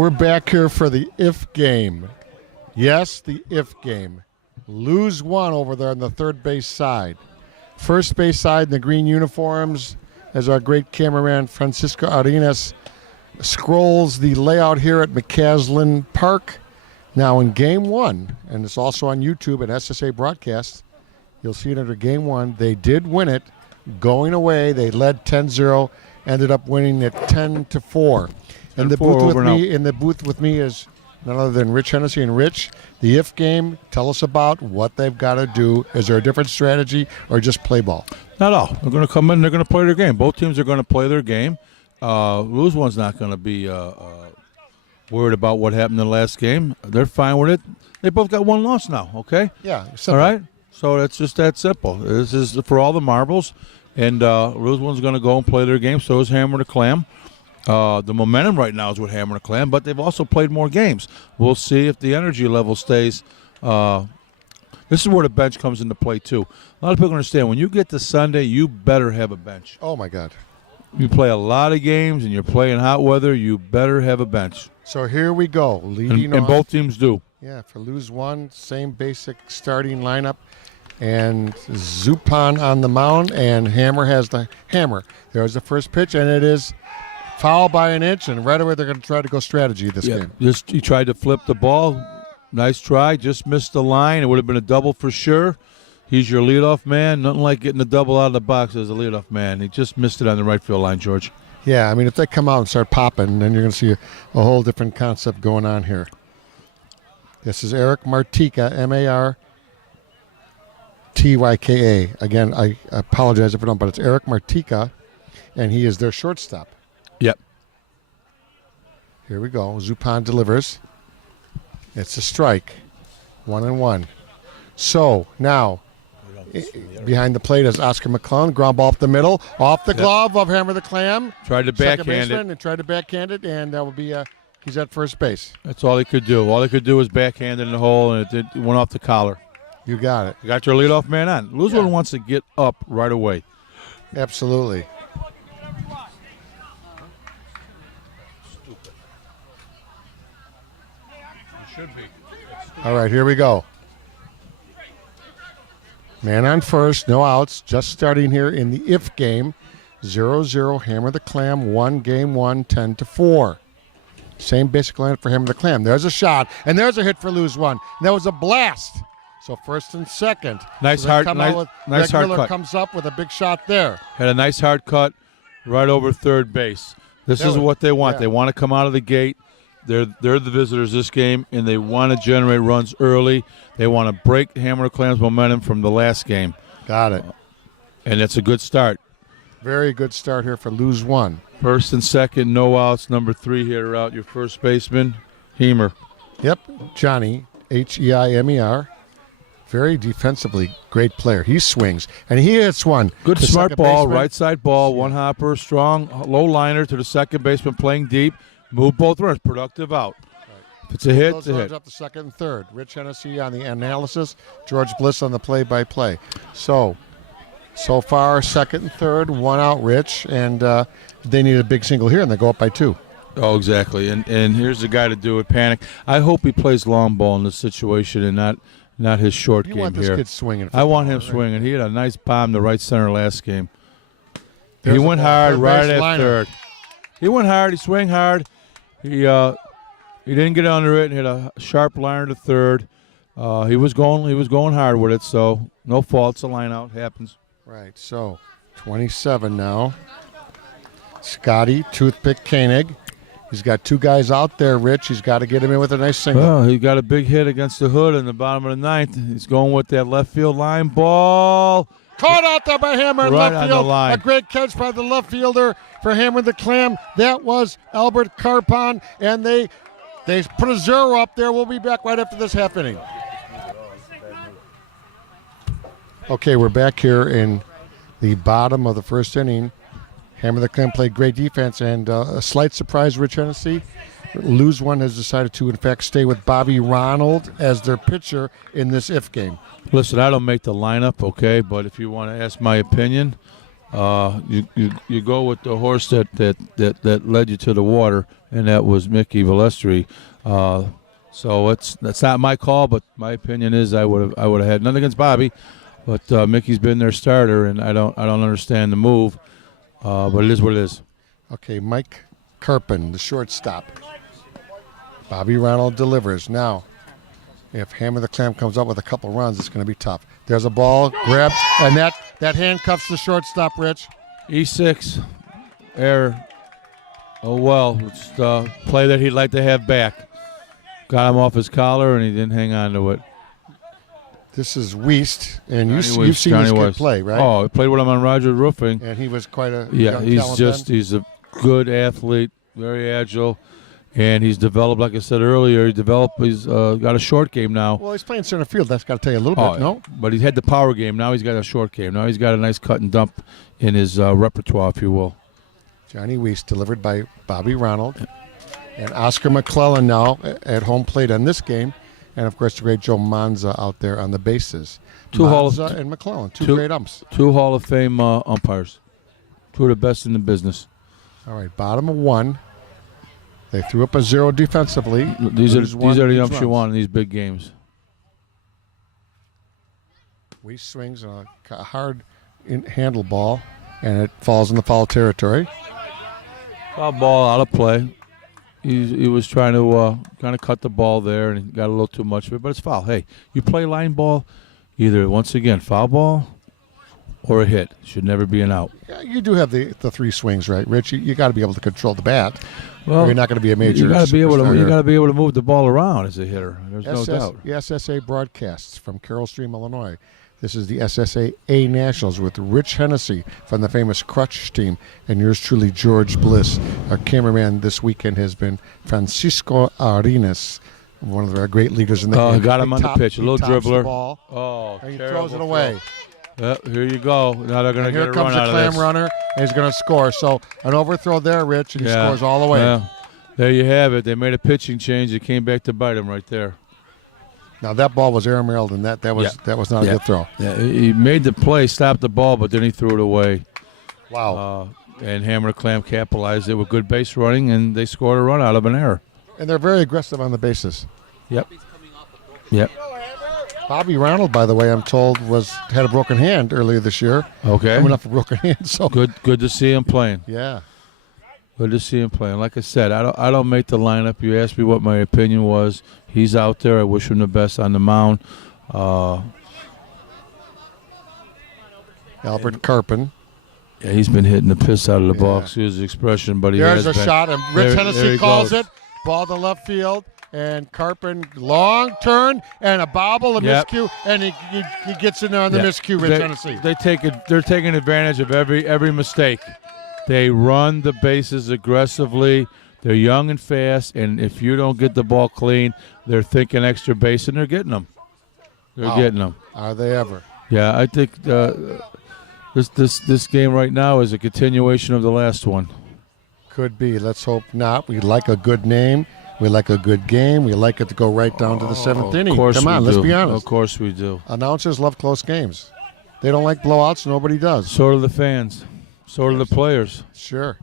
We're back here for the if game. Yes, the if game. Lose one over there on the third base side. First base side in the green uniforms, as our great cameraman Francisco Arenas scrolls the layout here at McCaslin Park. Now in game one, and it's also on YouTube at SSA Broadcast, you'll see it under game one. They did win it. Going away, they led 10-0, ended up winning it 10-4. And the booth with me is none other than Rich Hennessy. And Rich, the if game, tell us about what they've got to do. Is there a different strategy or just play ball? Not all. They're going to come in, they're going to play their game. Both teams are going to play their game. Lose one's not going to be worried about what happened in the last game. They're fine with it. They both got one loss now, okay? Yeah. Simple. All right? So it's just that simple. This is for all the marbles. And Lose one's going to go and play their game. So is Hammer the Clam. The momentum right now is with Hammer and Clam, but they've also played more games. We'll see if the energy level stays. This is where the bench comes into play, too. A lot of people understand when you get to Sunday, you better have a bench. Oh, my God. You play a lot of games and you're playing hot weather, you better have a bench. So here we go. Leading and both teams do. Yeah, for Lose one, same basic starting lineup. And Zupan on the mound, and Hammer has the hammer. There's the first pitch, and it is foul by an inch, and right away they're going to try to go strategy this game. He tried to flip the ball. Nice try. Just missed the line. It would have been a double for sure. He's your leadoff man. Nothing like getting a double out of the box as a leadoff man. He just missed it on the right field line, George. Yeah, I mean, if they come out and start popping, then you're going to see a whole different concept going on here. This is Eric Martika, M-A-R-T-Y-K-A. Again, I apologize if I don't, but it's Eric Martika, and he is their shortstop. Yep. Here we go. Zupan delivers. It's a strike. 1-1. So now, behind the plate is Oscar McClellan. Ground ball up the middle. Off the glove of Hammer the Clam. Tried to backhand it. And tried to backhand it, and that will be he's at first base. That's all he could do. All he could do was backhand it in the hole, and it went off the collar. You got it. You got your leadoff man on. Lose one wants to get up right away. Absolutely. All right, here we go. Man on first, no outs, just starting here in the if game. 0-0, Hammer the Clam, 1, game 1, 10-4. Same basic lineup for Hammer the Clam. There's a shot, and there's a hit for Lose one. And that was a blast. So first and second. Nice hard cut. Miller comes up with a big shot there. Had a nice hard cut right over third base. This is what they want. Yeah. They want to come out of the gate. They're the visitors this game, and they want to generate runs early. They want to break Hammer the Clam's momentum from the last game. Got it. And it's a good start. Very good start here for Lose one. First and second, no outs. Number 3 hitter out, your first baseman, Heimer. Yep, Johnny, Heimer. Very defensively great player. He swings, and he hits one. Good smart ball, baseman. right side ball, one hopper, strong, low liner to the second baseman, playing deep. Move both runners, productive out. If it's a hit, it's a hit. Up the second and third. Rich Hennessy on the analysis, George Bliss on the play-by-play. So far, second and third, one out, Rich, and they need a big single here, and they go up by 2. Oh, exactly. And here's the guy to do it, Panic. I hope he plays long ball in this situation and not his short game here. You want this kid swinging. I want him swinging. He had a nice bomb to right center last game. He went hard right at third. He went hard. He swung hard. He didn't get under it and hit a sharp liner to third. He was going hard with it, so no fault. It's a line out. Happens. Right, so 27 now. Scotty, Toothpick Koenig. He's got 2 guys out there, Rich. He's got to get him in with a nice single. Well, he got a big hit against the hood in the bottom of the 9th. He's going with that left field line ball. Caught out there by Hammer in right left on field. The line. A great catch by the left fielder for Hammer the Clam. That was Albert Carpon, and they put a 0 up there. We'll be back right after this half inning. Okay, we're back here in the bottom of the first inning. Hammer the Clam played great defense, and a slight surprise, Rich Hennessy. Lose one has decided to, in fact, stay with Bobby Ronald as their pitcher in this if game. Listen, I don't make the lineup, okay, but if you want to ask my opinion, You go with the horse that led you to the water, and that was Mickey Valestri. So that's not my call, but my opinion is I would have had nothing against Bobby, but Mickey's been their starter, and I don't understand the move, but it is what it is. Okay, Mike Carpin, the shortstop. Bobby Ronald delivers. Now, if Hammer the Clam comes up with a couple runs, it's going to be tough. There's a ball grabbed, and that handcuffs the shortstop, Rich. E6, error. Oh, well, it's the play that he'd like to have back. Got him off his collar, and he didn't hang on to it. This is Wiest, and you've Johnny seen this kid Wiest play, right? Oh, he played with him on Roger Roofing. And he was quite a Yeah, young talent then? he's a good athlete, very agile, and he's developed, like I said earlier, he's got a short game now. Well, he's playing center field. That's got to tell you a little bit, no? But he had the power game. Now he's got a short game. Now he's got a nice cut and dump in his repertoire, if you will. Johnny Wiest delivered by Bobby Ronald. And Oscar McClellan now at home plate on this game. And, of course, the great Joe Manza out there on the bases. Manza and McClellan, two great umps. Two Hall of Fame umpires. Two of the best in the business. All right, bottom of one. They threw up a 0 defensively. These are the umps you want in these big games. Wiest swings on a hard handle ball, and it falls in the foul territory. Foul ball out of play. He was trying to kind of cut the ball there, and he got a little too much of it, but it's foul. Hey, you play line ball, either, once again, foul ball or a hit. Should never be an out. Yeah, you do have the three swings, right, Rich? You got to be able to control the bat. Well, or you're not going to be a major. You got to be able to move the ball around as a hitter. There's no doubt. The SSA broadcasts from Carroll Stream, Illinois. This is the SSA A Nationals with Rich Hennessy from the famous Crutch team, and yours truly, George Bliss. Our cameraman this weekend has been Francisco Arenas, one of our great leaders in the game. Got him on the pitch, a little dribbler. The ball, and he throws it away. Here you go. Now they're going to get a run out of this. Here comes the Clam runner, and he's going to score. So an overthrow there, Rich, and he scores all the way. Yeah. There you have it. They made a pitching change. It came back to bite him right there. Now that ball was airmailed, and that was not a good throw. Yeah, he made the play, stopped the ball, but then he threw it away. Wow. And Hammer Clam capitalized it with good base running, and they scored a run out of an error. And they're very aggressive on the bases. Yep. Bobby Ronald, by the way, I'm told had a broken hand earlier this year. Okay. Coming off a broken hand, so good to see him playing. Yeah. Good to see him playing. Like I said, I don't make the lineup. You asked me what my opinion was. He's out there. I wish him the best on the mound. Albert Carpin. Yeah, he's been hitting the piss out of the ball. Excuse the expression, but There's has a been. shot, and Rich Hennessy calls goes. it. Ball to left field, and Carpin long turn and a bobble, a miscue, and he gets in there on the miscue. Rich Hennessy. They're taking advantage of every mistake. They run the bases aggressively. They're young and fast, and if you don't get the ball clean, they're thinking extra base, and they're getting them. Getting them. Are they ever? Yeah, I think this game right now is a continuation of the last one. Could be. Let's hope not. We like a good name. We like a good game. We like it to go right down to the seventh inning. Come on, let's be honest. Of course we do. Announcers love close games. They don't like blowouts. Nobody does. So do the fans. So do the players. Sure.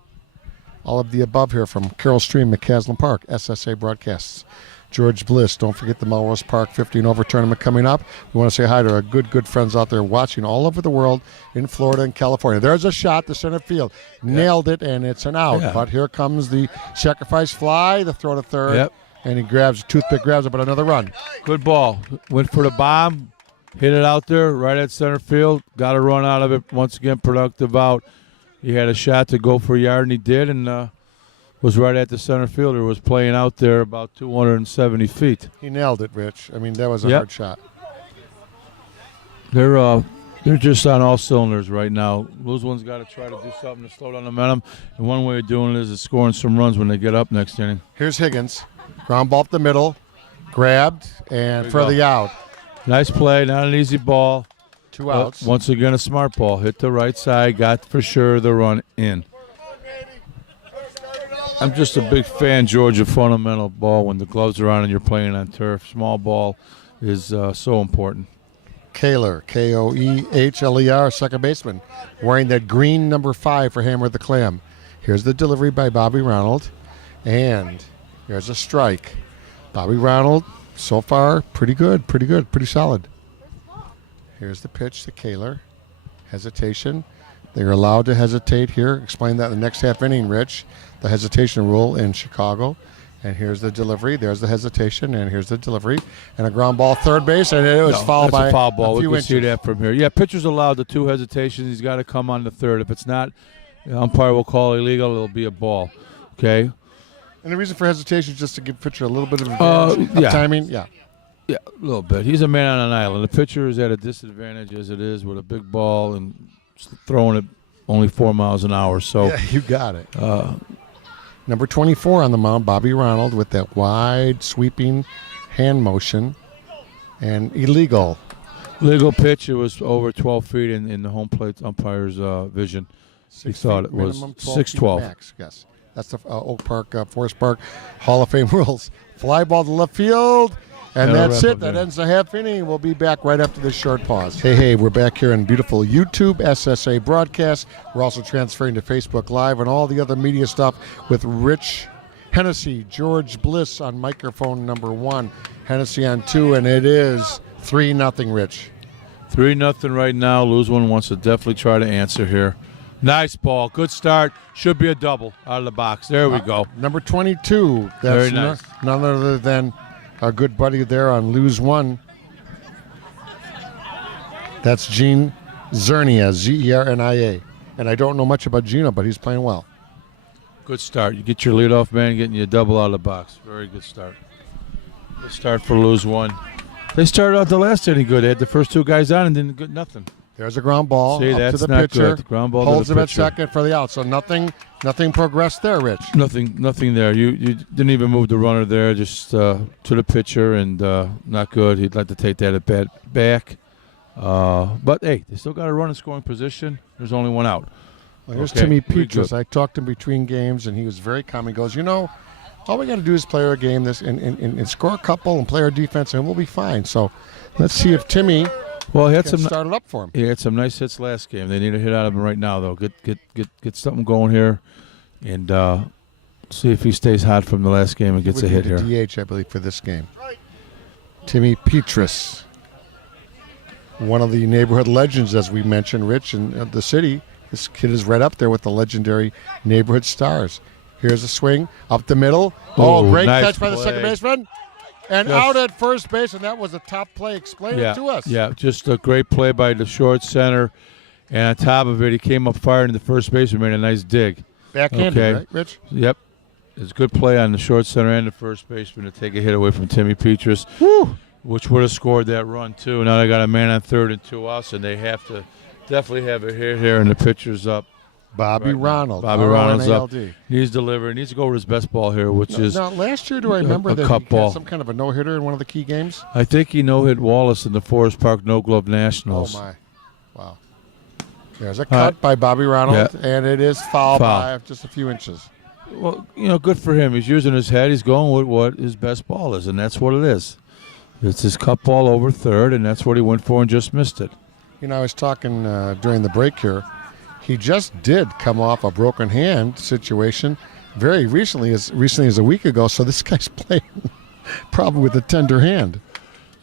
All of the above here from Carroll Stream, McCaslin Park, SSA broadcasts. George Bliss. Don't forget the Melrose Park 50 and over tournament coming up. We want to say hi to our good friends out there watching all over the world in Florida and California. There's a shot to center field. Nailed it, and it's an out. Yeah. But here comes the sacrifice fly, the throw to third, and he grabs a toothpick, grabs it, but another run. Good ball. Went for the bomb, hit it out there right at center field. Got a run out of it. Once again, productive out. He had a shot to go for a yard, and he did, and was right at the center fielder, was playing out there about 270 feet. He nailed it, Rich. I mean, that was a hard shot. They're just on all cylinders right now. Those ones got to try to do something to slow down the momentum, and one way of doing it is scoring some runs when they get up next inning. Here's Higgins. Ground ball up the middle, grabbed, and for the out. Nice play, not an easy ball. 2 outs. Once again, a smart ball. Hit the right side, got for sure the run in. I'm just a big fan, George, of fundamental ball when the gloves are on and you're playing on turf. Small ball is so important. Koehler, Koehler, second baseman, wearing that green number 5 for Hammer the Clam. Here's the delivery by Bobby Ronald, and here's a strike. Bobby Ronald, so far, pretty good, pretty solid. Here's the pitch to Koehler. Hesitation. They're allowed to hesitate here. Explain that in the next half inning, Rich. The hesitation rule in Chicago. And here's the delivery. There's the hesitation, and here's the delivery. And a ground ball third base, and it was fouled by a foul ball. a few We can inches. see that from here. Yeah, pitcher's allowed the 2 hesitations. He's got to come on the third. If it's not, the umpire will call illegal. It'll be a ball. Okay? And the reason for hesitation is just to give pitcher a little bit of advantage of yeah. timing. Yeah. Yeah, a little bit. He's a man on an island. The pitcher is at a disadvantage as it is with a big ball and throwing it only 4 miles an hour. So, Yeah, you got it. Number 24 on the mound, Bobby Ronald, with that wide sweeping hand motion, and illegal. legal pitch. It was over 12 feet in the home plate umpire's vision. He 6 thought feet it was minimum, 6-12. max. Yes, that's the Oak Park, Forest Park Hall of Fame rules. Fly ball to left field. And And a that's wrap it. up That there. ends the half inning. We'll be back right after this short pause. Hey, we're back here on beautiful YouTube, SSA broadcast. We're also transferring to Facebook Live and all the other media stuff with Rich Hennessy, George Bliss on microphone number 1, Hennessy on 2, and it is 3-0, Rich. 3-0 right now. Lose one wants to definitely try to answer here. Nice ball. Good start. Should be a double out of the box. There we go. Number 22, that's Very nice. none other than our good buddy there on Lose One. That's Gene Zernia, Zernia. And I don't know much about Gino, but he's playing well. Good start. You get your leadoff man getting you a double out of the box. Very good start. Good start for Lose One. They started out the last inning good. They had the first 2 guys on and didn't get nothing. There's a ground ball See, up that's to the not pitcher. good. Ground ball Holds to the him at pitcher. second for the out. So nothing progressed there, Rich. Nothing there. You didn't even move the runner there, just to the pitcher, and not good. He'd like to take that at bat back. But, hey, they still got a run in scoring position. There's only 1 out. Well, here's Okay, Timmy pretty Petrus. good. I talked to him between games, and he was very calm. He goes, all we got to do is play our game this and score a couple and play our defense, and we'll be fine. So let's see if Timmy Well, he had can some start it up for him. He had some nice hits last game. They need a hit out of him right now, though. Get something going here, and see if he stays hot from the last game and gets a Would hit be here. the DH, I believe, for this game. Timmy Petrus, one of the neighborhood legends, as we mentioned, Rich, in the city. This kid is right up there with the legendary neighborhood stars. Here's a swing up the middle. Oh, Great nice catch by the second play. baseman. And Yes. out at first base, and that was a top play. Explain it to us. Yeah, just a great play by the short center, and on top of it, he came up firing the first baseman, made a nice dig. Backhanded, Okay. right, Rich? Yep, it's a good play on the short center and the first baseman to take a hit away from Timmy Petrus, Woo! which would have scored that run too. Now they got a man on third and 2 outs, and they have to definitely have a hit here, and the pitcher's up. Bobby Right now. Ronald. Bobby Ronald's up. RONALD. Needs to deliver. Needs to go with his best ball here, which is Now, last year, do I remember a that cup he ball. had some kind of a no-hitter in one of the key games? I think he no-hit Wallace in the Forest Park No Glove Nationals. Oh, my. Wow. There's a cut by Bobby Ronald, and it is foul by just a few inches. Well, good for him. He's using his head. He's going with what his best ball is, and that's what it is. It's his cut ball over third, and that's what he went for and just missed it. I was talking during the break here. He just did come off a broken hand situation very recently, as a week ago. So this guy's playing probably with a tender hand.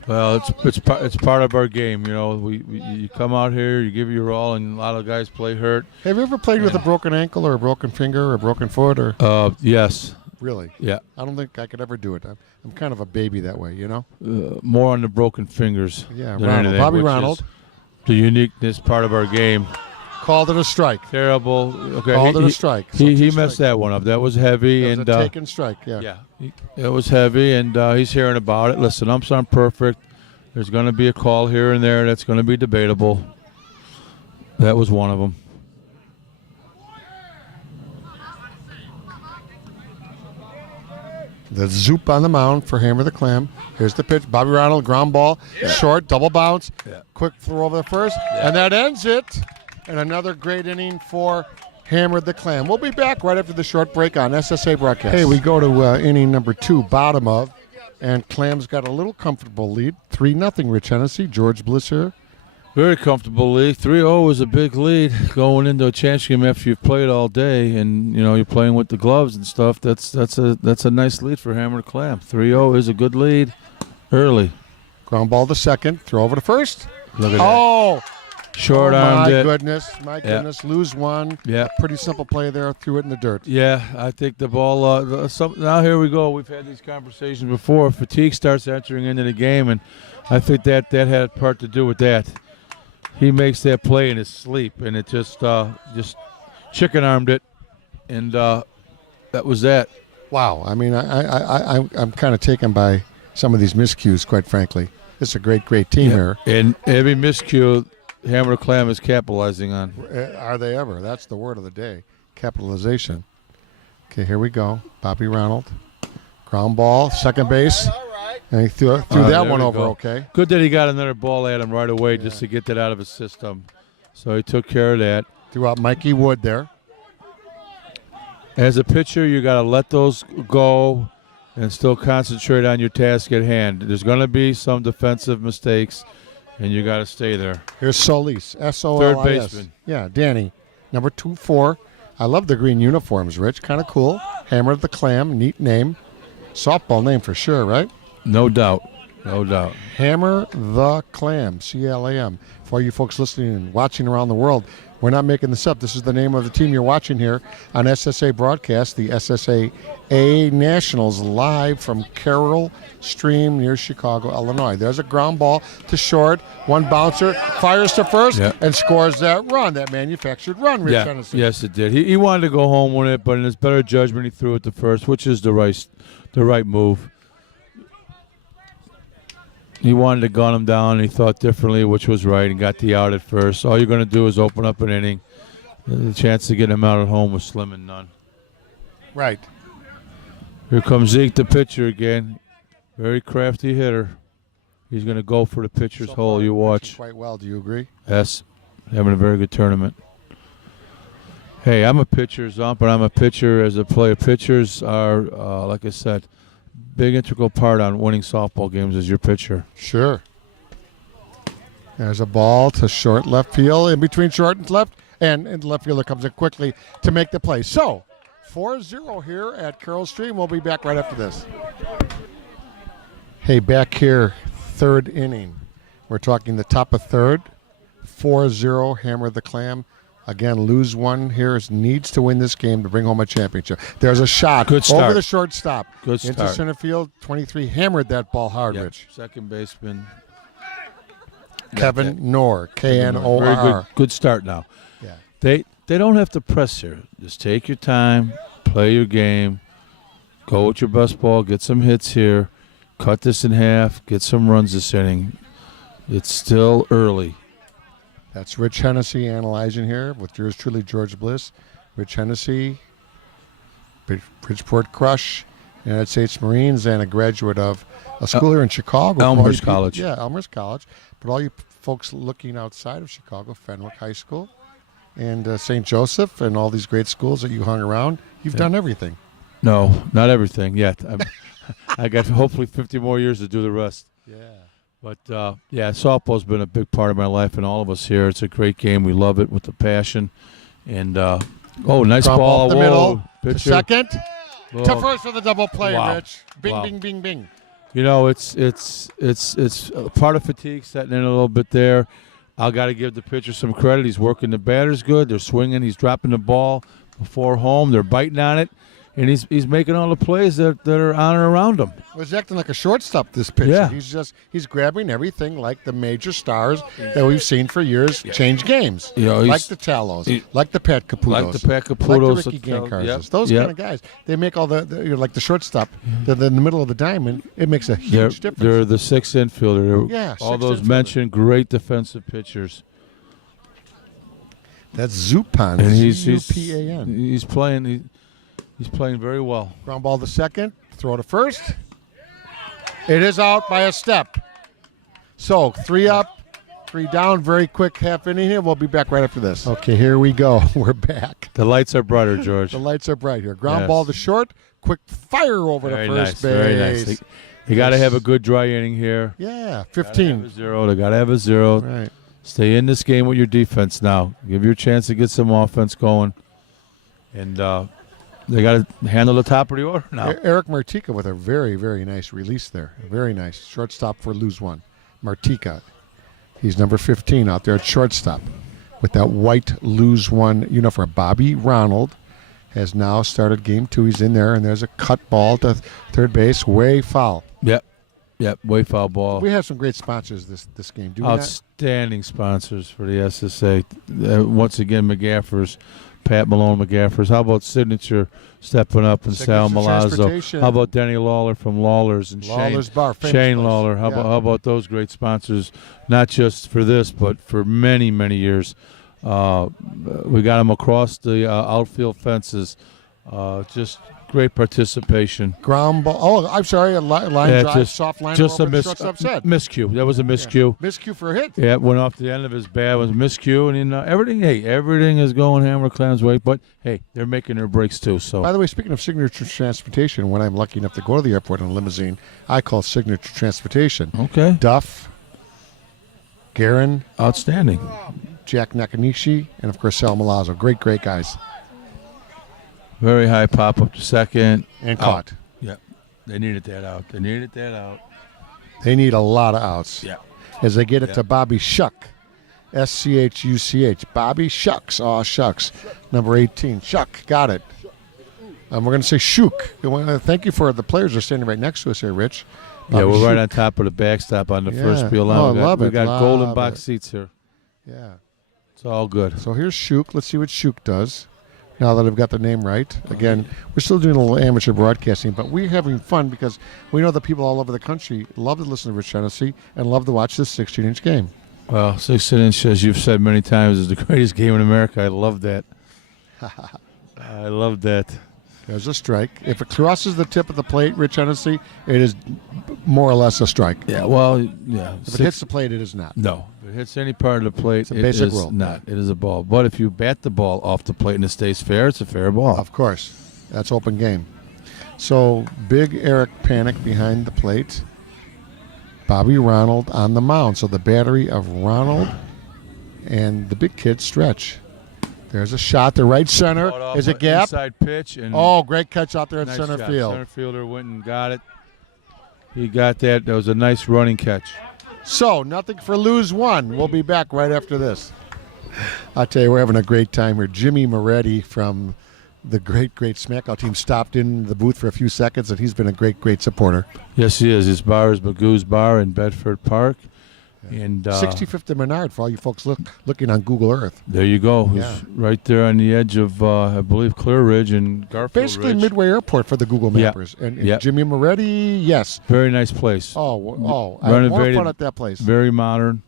Well, it's part of our game. You come out here, you give your all, and a lot of guys play hurt. Have you ever played with a broken ankle or a broken finger or a broken foot? Or Yes. really? Yeah. I don't think I could ever do it. I'm kind of a baby that way, More on the broken fingers. Yeah, than Ronald. anything, Bobby which is Ronald. The uniqueness part of our game. Called it a strike. Terrible. Okay. Called it a strike. So He two messed strikes. that one up. That was heavy, It was and a taken strike. Yeah. yeah, it was heavy, and he's hearing about it. Listen, umps aren't perfect. There's going to be a call here and there that's going to be debatable. That was one of them. The zoop on the mound for Hammer the Clam. Here's the pitch. Bobby Ronald, ground ball, short, double bounce, quick throw over the first, and that ends it. And another great inning for Hammer the Clam. We'll be back right after the short break on SSA Broadcast. Hey, we go to inning number 2, bottom of, and Clam's got a little comfortable lead, 3-0. Rich Hennessy, George Bliss here, Very comfortable lead. 3-0 is a big lead going into a chance game after you've played all day, and you're playing with the gloves and stuff. That's a nice lead for Hammer to Clam. 3-0 is a good lead early. Ground ball to second. Throw over to first. Look at Oh, short armed it. My goodness. Lose one. Yeah. Pretty simple play there. Threw it in the dirt. Yeah, I think the ball. Now here we go. We've had these conversations before. Fatigue starts entering into the game, and I think that had part to do with that. He makes that play in his sleep, and it just chicken armed it, and that was that. Wow. I mean, I'm kind of taken by some of these miscues, quite frankly. This is a great team here. And every miscue, Hammer Clam is capitalizing on. Are they ever? That's the word of the day. Capitalization. Okay, here we go. Bobby Ronald. Ground ball, second base. And he threw that one over okay. Good that he got another ball at him right away just to get that out of his system. So he took care of that. Threw out Mikey Wood there. As a pitcher, you got to let those go and still concentrate on your task at hand. There's going to be some defensive mistakes, and you got to stay there. Here's Solis, S-O-L-I-S. Third baseman. Yeah, Danny, number 2-4. I love the green uniforms, Rich. Kind of cool. Hammer the Clam, neat name. Softball name for sure, right? No doubt. No doubt. Hammer the Clam, C-L-A-M. For all you folks listening and watching around the world, we're not making this up. This is the name of the team you're watching here on SSA Broadcast, the SSA Nationals, live from Carroll Stream near Chicago, Illinois. There's a ground ball to short. One bouncer fires to first and scores that run, that manufactured run, Rich Hennessy. Yes, it did. He wanted to go home with it, but in his better judgment, he threw it to first, which is the right move. He wanted to gun him down, and he thought differently, which was right, and got the out at first. All you're going to do is open up an inning. The chance to get him out at home was slim and none. Right. Here comes Zeke, the pitcher again. Very crafty hitter. He's going to go for the pitcher's hole. You watch. Quite well. Do you agree? Yes. Having a very good tournament. Hey, I'm a pitcher, Zomp, but I'm a pitcher as a player. Pitchers are, like I said, big integral part on winning softball games as your pitcher. Sure. There's a ball to short left field, in between short and left, and the left fielder comes in quickly to make the play. So, 4-0 here at Carroll Stream. We'll be back right after this. Hey, back here, third inning. We're talking the top of third. 4-0, Hammer the Clam. Again, lose one here. Needs to win this game to bring home a championship. There's a shot Good start. over the shortstop. Good start. Into center field. 23 hammered that ball hard, Rich. Second baseman. Kevin Knorr, K-N-O-R-R. Very good start now. Yeah. They don't have to press here. Just take your time, play your game, go with your best ball, get some hits here, cut this in half, get some runs this inning. It's still early. That's Rich Hennessy analyzing here with yours truly, George Bliss. Rich Hennessy, Bridgeport Crush, United States Marines, and a graduate of a school here in Chicago. Elmhurst College. Yeah, Elmhurst College. But all you folks looking outside of Chicago, Fenwick High School and St. Joseph and all these great schools that you hung around, you've done everything. No, not everything yet. I got hopefully 50 more years to do the rest. Yeah. But, softball's been a big part of my life and all of us here. It's a great game. We love it with the passion. And, nice Drop ball. off the middle. To second. Whoa. To first for the double play, Wow. Rich. Bing, Wow. bing, bing, bing. It's part of fatigue setting in a little bit there. I got to give the pitcher some credit. He's working the batters good. They're swinging. He's dropping the ball before home. They're biting on it. And he's making all the plays that are on or around him. Well, he's acting like a shortstop, this pitcher. Yeah. He's grabbing everything like the major stars that we've seen for years change games. Like the Talos, like the Pat Caputos. Like the Pat Caputos. Like the Ricky Gancarzas. Yep. Those kind of guys. They make all like the shortstop, in the middle of the diamond, it makes a huge difference. They're the sixth infielder. Yeah, all sixth those infielder. mentioned great defensive pitchers. That's Zupan, And Z-U-P-A-N. He's playing very well. Ground ball to second, throw to first. It is out by a step. So 3 up, 3 down, very quick half inning here. We'll be back right after this. Okay, here we go. We're back. The lights are brighter, George. The lights are bright here. Ground Yes. ball to short, quick fire over Very to first nice. Very base. nice. You got to have a good dry inning here. Yeah, Gotta have 15. a zero. They got to have a zero. Right. Stay in this game with your defense now. Give you a chance to get some offense going. And they got to handle the top of the order now. Eric Martika with a very, very nice release there. Very nice. Shortstop for lose one. Martika. He's number 15 out there at shortstop with that white lose one uniform. Bobby Ronald has now started game 2. He's in there, and there's a cut ball to third base. Way foul. Yep, way foul ball. We have some great sponsors this game. Do we not? Outstanding sponsors for the SSA. Once again, McGaffers, Pat Malone McGaffers. How about Signature stepping up and Sal Signature Milazzo? Transportation. How about Denny Lawler from Lawler's and Lawler's Shane, Bar, famous Shane place. Lawler? How about those great sponsors? Not just for this, but for many, many years. We got them across the outfield fences. Just great participation. Ground ball. Oh, I'm sorry. A line drive, soft line. Just a miscue. That was a miscue. Miscue for a hit. Yeah, it went off the end of his bat. It was a miscue, and everything is going Hammer Clan's way. But hey, they're making their breaks too. So By the way, speaking of Signature Transportation, when I'm lucky enough to go to the airport in a limousine, I call Signature Transportation. okay, Duff, Garin, outstanding. Jack Nakanishi, and of course Sal Milazzo. Great guys. Very high pop up to second. And Out. caught. Yep, they needed that out. They need a lot of outs. Yeah. As they get it Yeah. to Bobby Shuck. SCHUCH. Bobby Shucks. Oh, Shucks. Number 18. Shuck. Got it. We're going to say Shook. Thank you for the players are standing right next to us here, Rich. Yeah, Bobby we're right Shook. on top of the backstop on the Yeah. first field line. Oh, we got, love we it, got love golden box it. seats here. Yeah. It's all good. So here's Shook. Let's see what Shook does. Now that I've got the name right. Again, we're still doing a little amateur broadcasting, but we're having fun because we know that people all over the country love to listen to Rich Hennessy and love to watch this 16-inch game. Well, 16-inch, as you've said many times, is the greatest game in America. I love that. I love that. There's a strike. If it crosses the tip of the plate, Rich Hennessy, it is more or less a strike. Yeah, well, yeah. If it hits the plate, it is not. No, if it hits any part of the plate, a basic it is rule. not. It is a ball. But if you bat the ball off the plate and it stays fair, it's a fair ball. Of course. That's open game. So big Eric Panic behind the plate. Bobby Ronald on the mound. So the battery of Ronald and the big kid Stretch. There's a shot to right center. Is it gap? Inside pitch. And Oh, great catch out there at nice center job. field. Center fielder went and got it. He got that. That was a nice running catch. So nothing for lose one. We'll be back right after this. I'll tell you, we're having a great time here. Jimmy Moretti from the great SmackDown team stopped in the booth for a few seconds, and he's been a great supporter. Yes, he is. His bar is Magoo's Bar in Bedford Park. And 65th and Menard for all you folks looking on Google Earth. there you go. He's Yeah. right there on the edge of, I believe, Clear Ridge and Garfield Basically Ridge. Midway Airport for the Google Yeah. Mappers. And Yeah. Jimmy Moretti, yes. Very nice place. I had more Renovated. fun at that place. Very modern.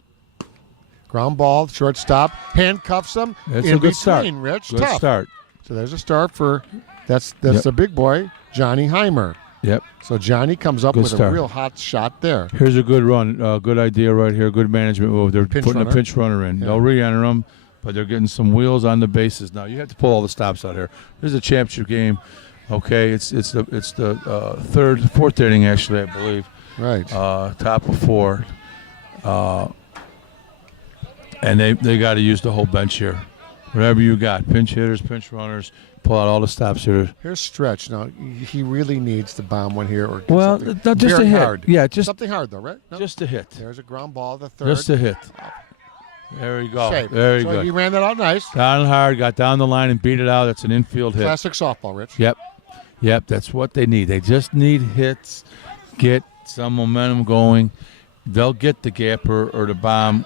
Ground ball, shortstop, handcuffs him. That's in a good between, start. Rich. Good Tough. start. So there's a start for, that's Yep. the big boy, Johnny Heimer. Yep. So Johnny comes up Good with start. a real hot shot there. Here's a good run. Good idea right here. Good management move. They're Pinch putting runner. a pinch runner in. Yeah. They'll re-enter them, but they're getting some wheels on the bases now. You have to pull all the stops out here. This is a championship game. Okay, it's the fourth inning actually, I believe. Right. Top of four, and they got to use the whole bench here. Whatever you got, pinch hitters, pinch runners, pull out all the stops here. Here's Stretch. Now, he really needs to bomb one here or get Well, something not just a very hit. hard. Yeah, just Something hard, though, right? No? a hit. There's a ground ball, the third. Just a hit. There you go. Safe. Very so good. he ran that out nice. Down hard, got down the line and beat it out. That's an infield hit. Classic softball, Rich. Yep, that's what they need. They just need hits, get some momentum going. They'll get the gapper or the bomb.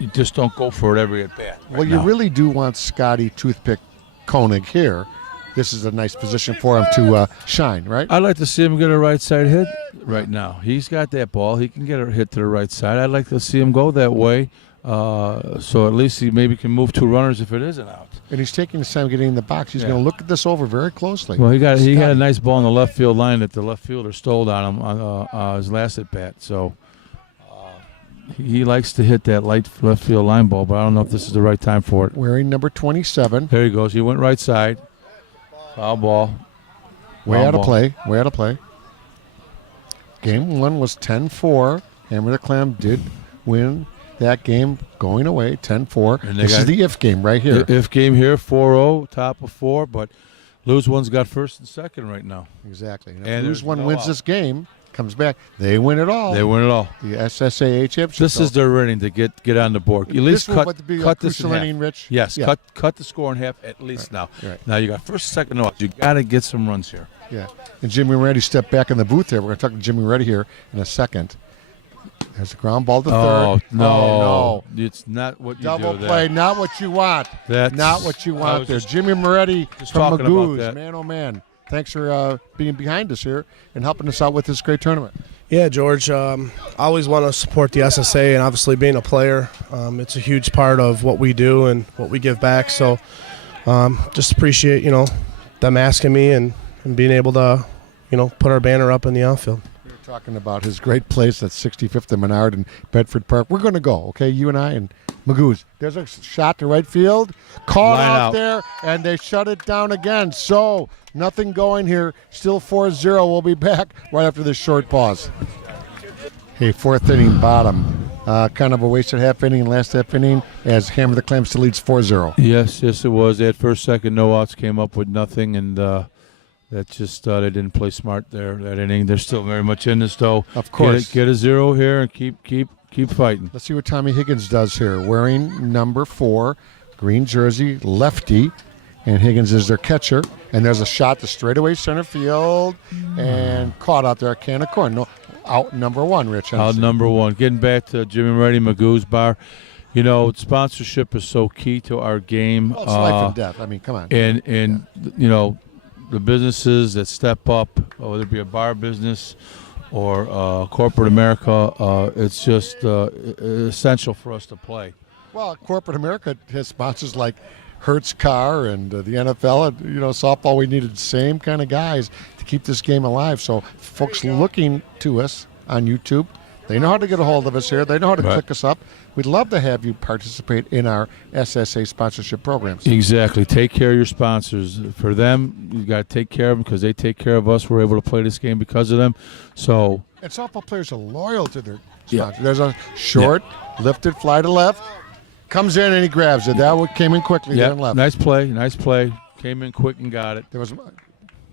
You just don't go for it every at bat. Well, you really do want Scotty Toothpick Koenig here. This is a nice position for him to shine, right? I'd like to see him get a right side hit right now. He's got that ball. He can get a hit to the right side. I'd like to see him go that way. So at least he maybe can move two runners if it isn't out. And he's taking his time getting in the box. He's Yeah. going to look at this over very closely. Well, he had a Scotty. nice ball in the left field line that the left fielder stole on him on his last at bat. So he likes to hit that light left field line ball, but I don't know if this is the right time for it. Wearing number 27. There he goes. He went right side. Foul ball. Way Foul out of ball. play. Way out of play. Game 1 was 10-4. Hammer the Clam did win that game going away 10-4. And they This is got- the if game right here. If game here, 4-0, top of 4, but lose one's got first and second right now. Exactly. And if And lose there's one no wins out. this game, comes back, they win it all. They win it all. The SSAA championship. This is their inning to get on the board. At least this will cut be a this in crucial half. inning, Rich. Yes, Yeah. cut the score in half at least now. Right. Now you got first, second, no outs. You got to get some runs here. Yeah. And Jimmy Moretti stepped back in the booth there. We're going to talk to Jimmy Moretti here in a second. There's a ground ball to Oh third. no, Oh, no. It's not what you Double do. play, not what you want. That's Not what you I want was there. just- Jimmy Moretti just from talking about Magoo's. that. Man, oh, man. Thanks for being behind us here and helping us out with this great tournament. Yeah, George. I always want to support the SSA, and obviously being a player, it's a huge part of what we do and what we give back. So just appreciate, them asking me and being able to, put our banner up in the outfield. We were talking about his great place at 65th and Menard in Bedford Park. We're going to go, okay, you and I and Magoo's. There's a shot to right field. Caught Line out out. there, and they shut it down again. So nothing going here. Still 4-0. We'll be back right after this short pause. Hey, fourth inning, bottom. Kind of a wasted half inning, last half inning, as Hammer the Clam still leads 4-0. Yes, it was. They had first, second, no outs, came up with nothing, and that just they didn't play smart there that inning. They're still very much in this though. Of course. Get a zero here and keep fighting. Let's see what Tommy Higgins does here. Wearing number 4, green jersey, lefty, and Higgins is their catcher. And there's a shot to straightaway center field and caught out there at can of corn. No, out number 1, Rich. Out number 1. Getting back to Jimmy Moretti, Magoo's Bar. Sponsorship is so key to our game. Well, it's life and death. I mean, come on. And the businesses that step up, whether it be a bar business or corporate America, it's just essential for us to play. Well, corporate America has sponsors like Hertz Car and the NFL. And, softball, we needed the same kind of guys to keep this game alive. So folks looking to us on YouTube, they know how to get a hold of us here. They know how to Right. click us up. We'd love to have you participate in our SSA sponsorship programs. Exactly. Take care of your sponsors. For them, you got to take care of them because they take care of us. We're able to play this game because of them. So, And softball players are loyal to their Yeah. sponsor. There's a short, lifted fly to left. Comes in and he grabs it. That one came in quickly there and left. nice play. Came in quick and got it. There was,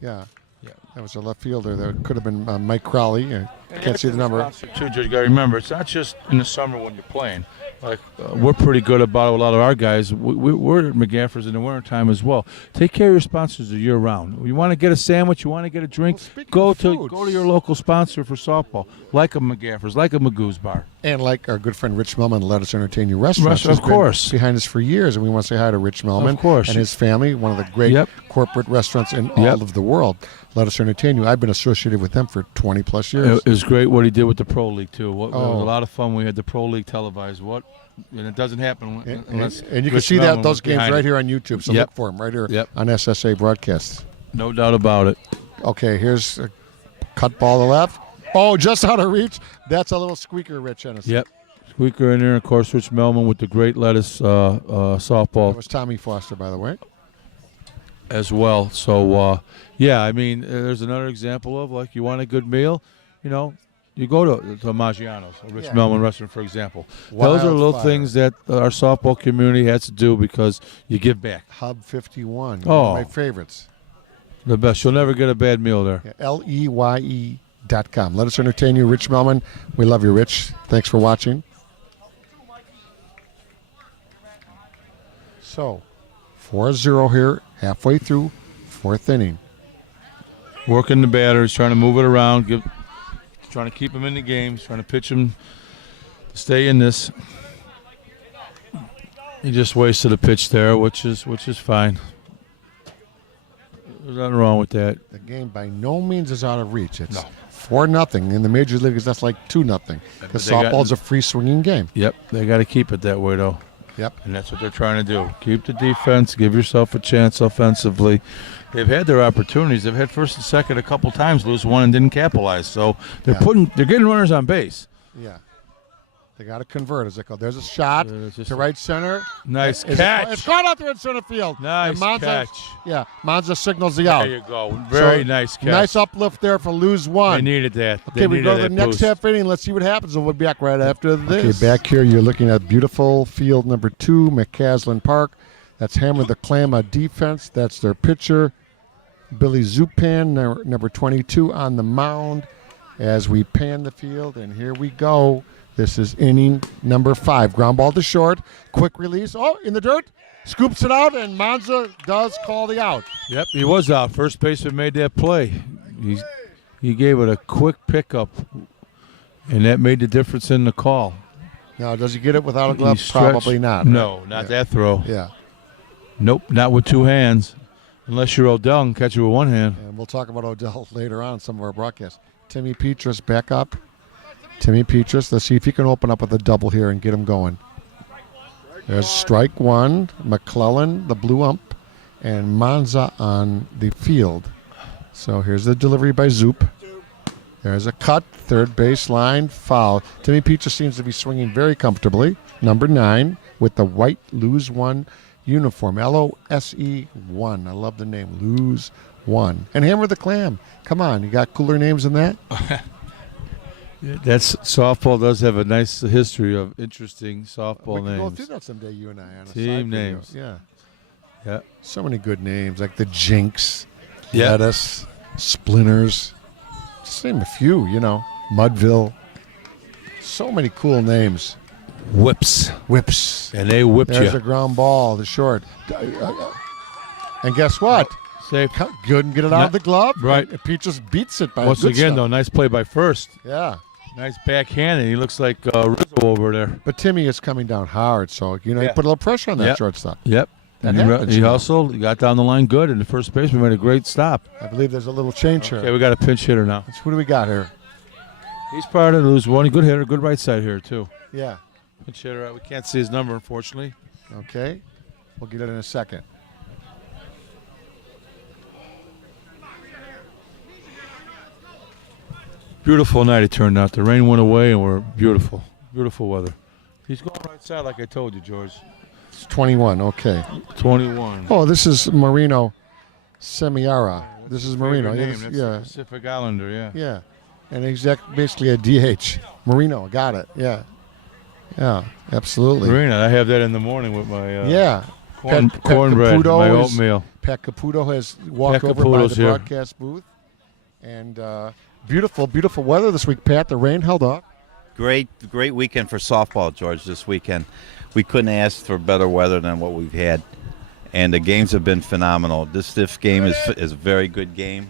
that was a left fielder. That could have been Mike Crowley. I can't see the number. Too, you got to remember, it's not just in the summer when you're playing. Like we're pretty good about a lot of our guys. We're at McGaffers in the wintertime as well. Take care of your sponsors year round. You want to get a sandwich, you want to get a drink, Well, speaking go of to foods. your local sponsor for softball, like a McGaffers, like a Magoo's Bar. And like our good friend Rich Melman, Let Us Entertain You Restaurants. Restaurant, has of been course. behind us for years, and we want to say hi to Rich Melman Of course. and his family, one of the great Yep. corporate restaurants in Yep. all of the world. Let Us Entertain You. I've been associated with them for 20-plus years. It was great what he did with the Pro League too. It was Oh. a lot of fun. We had the Pro League televised. And it doesn't happen unless And you can Rich see Melman was those games behind right it. here on YouTube, so Yep. look for them right here Yep. on SSA Broadcasts. No doubt about it. Okay, here's a cut ball to left. Oh, just out of reach. That's a little squeaker, Rich Ennis. Yep. Squeaker in there, of course. Rich Melman with the great lettuce That softball was Tommy Foster, by the way. as well. So there's another example of like you want a good meal, you go to Maggiano's, or Rich Yeah. Melman Restaurant, for example. Those are little Wildfire. things that our softball community has to do because you give back. Hub 51. One Oh. of my favorites. The best. You'll never get a bad meal there. Yeah, LEYE.com. Let Us Entertain You, Rich Melman. We love you, Rich. Thanks for watching. So, 4-0 here, halfway through, fourth inning. Working the batters, trying to move it around, trying to keep them in the games, trying to pitch them to stay in this. He just wasted a pitch there, which is fine. There's nothing wrong with that. The game by no means is out of reach. It's No. 4-0. In the major leagues, that's like 2-0. Because They got- softball's a free swinging game. Yep, they got to keep it that way though, Yep. and that's what they're trying to do. Keep the defense, give yourself a chance offensively. They've had their opportunities. They've had first and second a couple times, lose one and didn't capitalize. So they're Yeah. getting runners on base. Yeah. They got to convert. There's a shot it's just to right center. Nice It's catch. gone out there in center field. Nice And catch. Yeah, Monza signals the out. There you go. Very So, nice catch. Nice uplift there for lose They one. needed that. Okay, we go to the next half inning. Let's see what happens. And we'll be back right after this. Okay, back here you're looking at beautiful field number 2, McCaslin Park. That's Hammer the Clam on defense. That's their pitcher, Billy Zupan, number 22 on the mound. As we pan the field, and here we go. This is inning number 5. Ground ball to short. Quick release. Oh, in the dirt. Scoops it out, and Monza does call the out. Yep, he was out. First baseman made that play. He gave it a quick pickup, and that made the difference in the call. Now, does he get it without a glove? He stretched- Probably not. No, not that throw. Yeah, Nope, not with 2 hands. Unless you're Odell and catch it with 1 hand. and we'll talk about Odell later on in some of our broadcasts. Timmy Petrus back up. Timmy Petrus, let's see if he can open up with a double here and get him going. There's strike 1. McClellan, the blue ump, and Monza on the field. So here's the delivery by Zoop. There's a cut, third baseline, foul. Timmy Petrus seems to be swinging very comfortably. Number 9 with the white Lose One uniform, LOSE1. I love the name, Lose One. And Hammer the Clam. Come on, you got cooler names than that? That's softball does have a nice history of interesting softball We can go names. through that someday, you and I. On a Team side video. names. Yeah. Yeah. So many good names, like the Jinx, Yeah. Lettuce, Splinters. Just name a few, Mudville. So many cool names. Whips. Whips. And they whipped There's you. a ground ball, the short. And guess what? Safe. Couldn't get it out of the glove. Right. And Petrus beats it by Once good again, stuff. though, nice play by first. Yeah. Nice backhand, and he looks like Rizzo over there. But Timmy is coming down hard, so, you Yeah. put a little pressure on that Yep. shortstop. Yep. That And happens, he you know. hustled. He got down the line good, and the first baseman made a great stop. I believe there's a little change Okay, here. we got a pinch hitter now. Who do we got here? He's part of Lose One. Good hitter, good right side here, too. Yeah. Pinch hitter. We can't see his number, unfortunately. Okay. We'll get it in a second. Beautiful night it turned out. The rain went away, and we're beautiful. Beautiful weather. He's going right side like I told you, George. It's 21. Okay. 21. Oh, this is Marino Semiara. This is Favorite Marino. name. Yes, That's yeah. the Pacific Islander, yeah. Yeah. And he's basically a DH. Marino. Got it. Yeah. Yeah. Absolutely. Marina, I have that in the morning with my Yeah. Pat cornbread, Caputo my is- oatmeal. Pat Caputo has walked Pat over by Caputo's the here. broadcast booth. And beautiful, beautiful weather this week, Pat. The rain held off. Great weekend for softball, George, this weekend. We couldn't ask for better weather than what we've had. And the games have been phenomenal. This game is a very good game.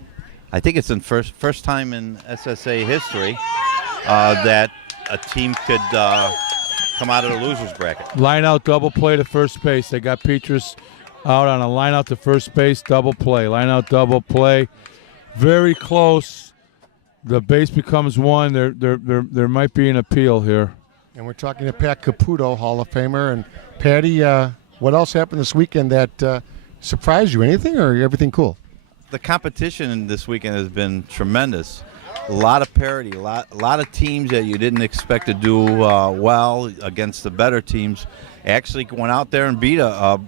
I think it's the first time in SSA history that a team could come out of the loser's bracket. Line out double play to first base. They got Petrus out on a line out to first base, double play. Line out double play. Very close. The base becomes one. There might be an appeal here. And we're talking to Pat Caputo, Hall of Famer. And Patty, what else happened this weekend that surprised you? Anything or everything cool? The competition this weekend has been tremendous. A lot of parity, a lot of teams that you didn't expect to do well against the better teams actually went out there and beat them.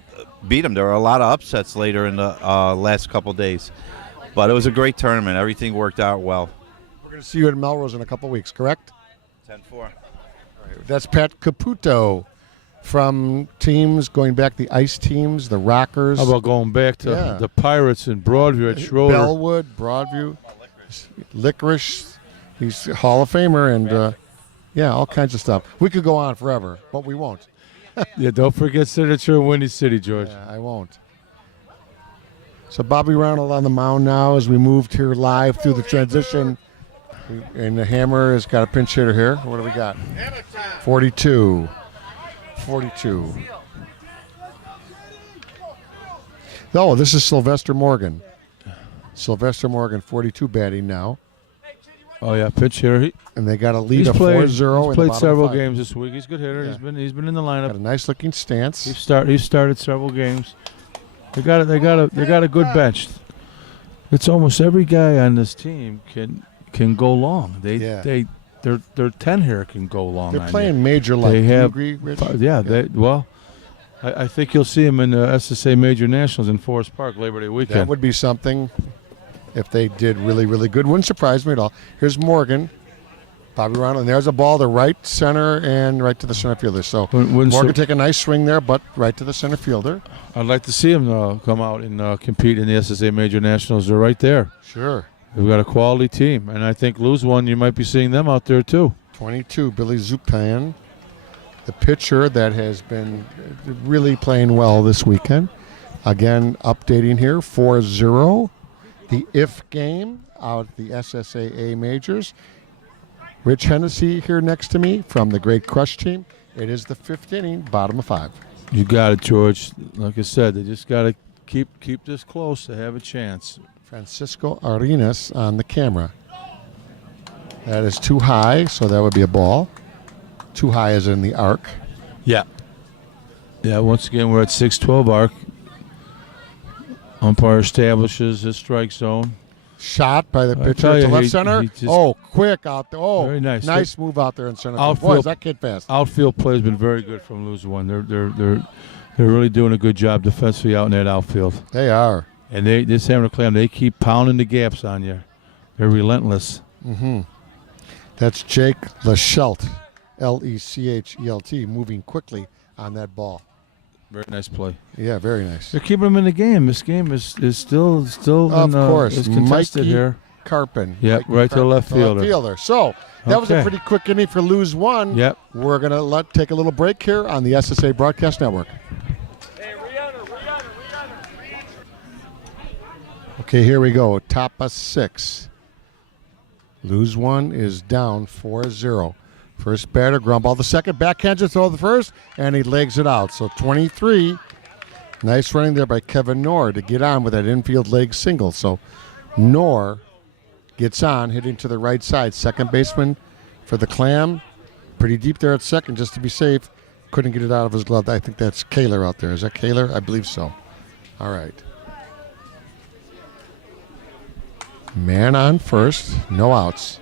There were a lot of upsets later in the last couple days. But it was a great tournament. Everything worked out well. We're going to see you at Melrose in a couple weeks, correct? 10-4. That's Pat Caputo from teams going back, the Ice teams, the Rockers, How about going back to Yeah. the Pirates in Broadview at Schroeder? Bellwood, Broadview, Licorice. He's a Hall of Famer, and yeah, all kinds of stuff. We could go on forever, but we won't. Yeah, don't forget Signature in Windy City, George. Yeah, I won't. So Bobby Ronald on the mound now as we moved here live through the transition. And the Hammer has got a pinch hitter here. What do we got? 42. 42. Oh, this is Sylvester Morgan. Sylvester Morgan, 42 batting now. Oh yeah, pitch hitter. And they got a lead He's of played, 4-0. he's in the played bottom several 5. games this week. He's a good hitter. Yeah. He's been in the lineup. Got a nice looking stance. He started several games. They got a good bench. It's almost every guy on this team can go long. Yeah. They their 10 here can go long. They're on playing you. major life. They Do you have, agree, Rich? I think you'll see them in the SSA Major Nationals in Forest Park Labor Day That weekend. would be something if they did really, really good. Wouldn't surprise me at all. Here's Morgan, Bobby Ronald, and there's a ball to right center and right to the center fielder. So Wouldn't Morgan sur- take a nice swing there, but right to the center fielder. I'd like to see them come out and compete in the SSA Major Nationals. They're right there. Sure. We've got a quality team, and I think lose one, you might be seeing them out there too. 22, Billy Zupan, the pitcher that has been really playing well this weekend. Again, updating here, 4-0. The if game out at the SSAA Majors. Rich Hennessy here next to me from the Great Crush team. It is the 5th inning, bottom of 5. You got it, George. Like I said, they just got to keep this close to have a chance. Francisco Arenas on the camera. That is too high, so that would be a ball. Too high is in the arc. Yeah. Yeah, once again, we're at 6-12 arc. Umpire establishes his strike zone. Shot by the I pitcher tell to you, left he center. just- Quick out there. Oh, Very nice. Nice move out there in center. field. Outfield- Boy, is that kid fast. Outfield play has been very good from lose one. They're really doing a good job defensively out in that outfield. They are. And this Hammer Clam, they keep pounding the gaps on you. They're relentless. Mm-hmm. That's Jake Lechelt, Lechelt, moving quickly on that ball. Very nice play. Yeah, very nice. They're keeping them in the game. This game is still Of course. is contested Mikey here. Carpin. Yep, Mikey right to the Carpin, left fielder. So that was a Okay. pretty quick inning for lose one. Yep. We're going to take a little break here on the SSA Broadcast Network. Okay, here we go. Top of 6. Lose one is down 4-0. First batter, ground ball the second, backhander throw the first, and he legs it out. So 23. Nice running there by Kevin Knorr to get on with that infield leg single. So Knorr gets on, hitting to the right side. Second baseman for the Clam. Pretty deep there at second just to be safe. Couldn't get it out of his glove. I think that's Kaler out there. Is that Kaler? I believe so. All right. Man on first, no outs.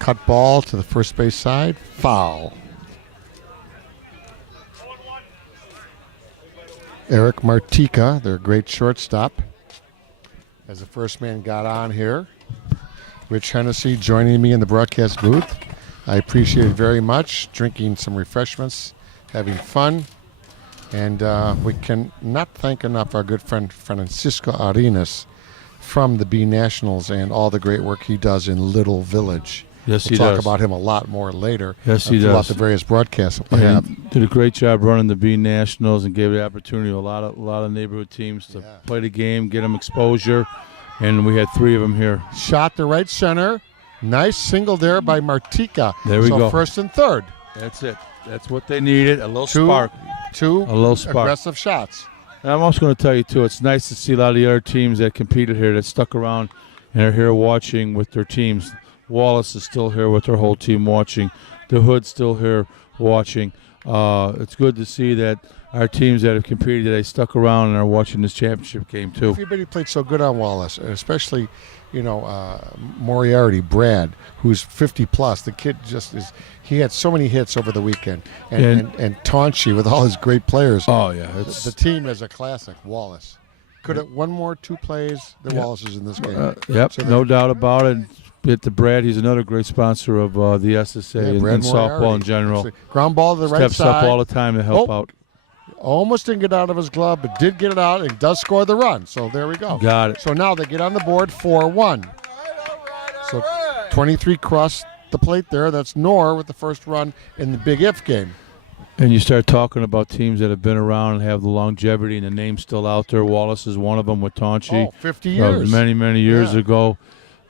Cut ball to the first base side, foul. Eric Martika, their great shortstop, as the first man got on here. Rich Hennessy joining me in the broadcast booth. I appreciate it very much. Drinking some refreshments, having fun. And we can not thank enough our good friend Francisco Arenas from the B Nationals and all the great work he does in Little Village. Yes, We'll he talk does. about him a lot more later. Yes, he throughout does. the various broadcasts that we have. He did a great job running the B Nationals and gave the opportunity to a lot of neighborhood teams to play the game, get them exposure, and we had 3 of them here. Shot to right center. Nice single there by Martika. There we so go. First and third. That's it. That's what they needed. A little Two spark. A little spark. aggressive shots. And I'm also going to tell you, too, it's nice to see a lot of the other teams that competed here that stuck around and are here watching with their teams. Wallace is still here with their whole team watching. The Hood's still here watching. It's good to see that our teams that have competed today stuck around and are watching this championship game, too. Everybody played so good on Wallace, and especially, Moriarty, Brad, who's 50 plus. The kid just is. He had so many hits over the weekend, and Taunchi with all his great players. Oh, yeah. The team is a classic. Wallace could have one more 2 plays than Wallace is in this game. Yep, So no doubt about it. Get to Brad. He's another great sponsor of the SSA and Brad softball in Moriarty. general. Ground ball to the right Steps side. up all the time to help Oh. out. Almost didn't get out of his glove, but did get it out and does score the run. So there we go. Got it. So now they get on the board 4-1. So 23 crossed the plate there. That's Knorr with the first run in the Big If game. And you start talking about teams that have been around and have the longevity and the name's still out there. Wallace is one of them with Taunchi. Oh, 50 years. Many, many years Yeah. ago.